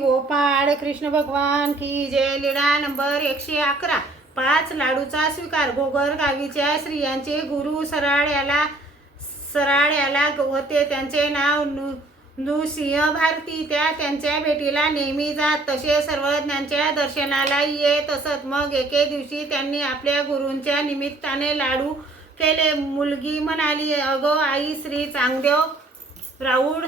गोपाळ कृष्ण भगवान की जय। लीळा नंबर 111। 5 लाडूचा स्वीकार। घोगर गावीच्या स्त्रियांचे गुरु सराड्याला होते। त्यांचे नाव नृसिंह भारती। त्या त्यांच्या भेटीला नेहमी जात, तसे सर्वज्ञांच्या दर्शनाला येत असत। मग एके दिवशी त्यांनी आपल्या गुरूंच्या निमित्ताने लाडू केले। मुलगी म्हणाली, अगं आई, श्री चांगदेव राऊळ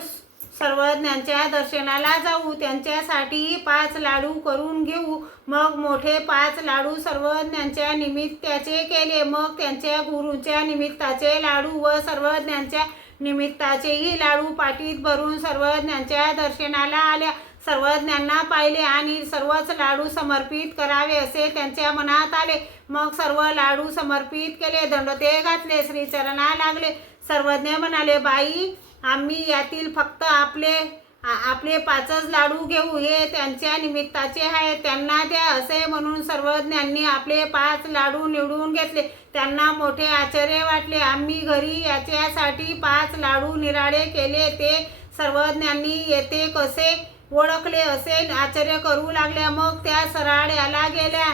सर्वज्ञांच्या दर्शनाला जाऊ, त्यांच्यासाठी 5 लाडू करून घेऊ। मग मोठे 5 लाडू सर्वज्ञांच्या निमित्ताचे केले। मग त्यांच्या गुरूंच्या निमित्ताचे लाडू व सर्वज्ञांच्या निमित्ताचेही लाडू पाटीत भरून सर्वज्ञांच्या दर्शनाला आल्या। सर्वज्ञांना पाहिले आणि सर्वच लाडू समर्पित करावे असे त्यांच्या मनात आले। मग सर्व लाडू समर्पित केले, दंडोते घातले, श्रीचरणा लागले। सर्वज्ञ म्हणाले, बाई, आम्ही यातील फक्त आपले 5च लाडू घेऊ, हे त्यांच्या निमित्ताचे आहे, त्यांना द्या। असे म्हणून सर्वज्ञांनी आपले 5 लाडू निवडून घेतले। त्यांना मोठे आश्चर्य वाटले। आम्ही घरी याच्यासाठी 5 लाडू निराळे केले, ते सर्वज्ञांनी येथे कसे ओळखले असे आश्चर्य करू लागल्या। मग त्या सराड्याला गेल्या।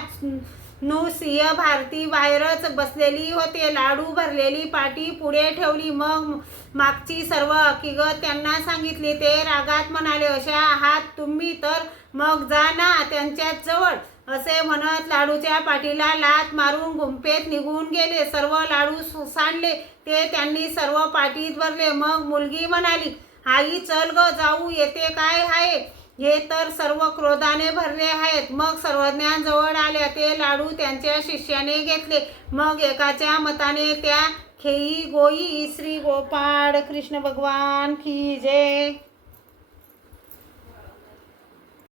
नृसिंह भारती बाहेरच बसलेली होते। लाडू भरलेली पाटी पुढे ठेवली। मग मागची सर्व हकीकत त्यांना सांगितली। ते रागात म्हणाले, अशा आहात तुम्ही तर मग जा ना त्यांच्याच जवळ। असे म्हणत लाडूच्या पाटीला लाथ मारून गुंफेत निघून गेले। सर्व लाडू सांडले ते त्यांनी सर्व पाटीत भरले। मग मुलगी म्हणाली, आई, चल ग जाऊ, येथे काय आहे, हे तर सर्व क्रोधाने भरले आहेत। मग सर्वज्ञांजवळ आल्या। ते लाडू त्यांच्या शिष्याने घेतले। मग एकाच्या मताने त्या खेई गोई। श्री गोपाळ कृष्ण भगवान की जय।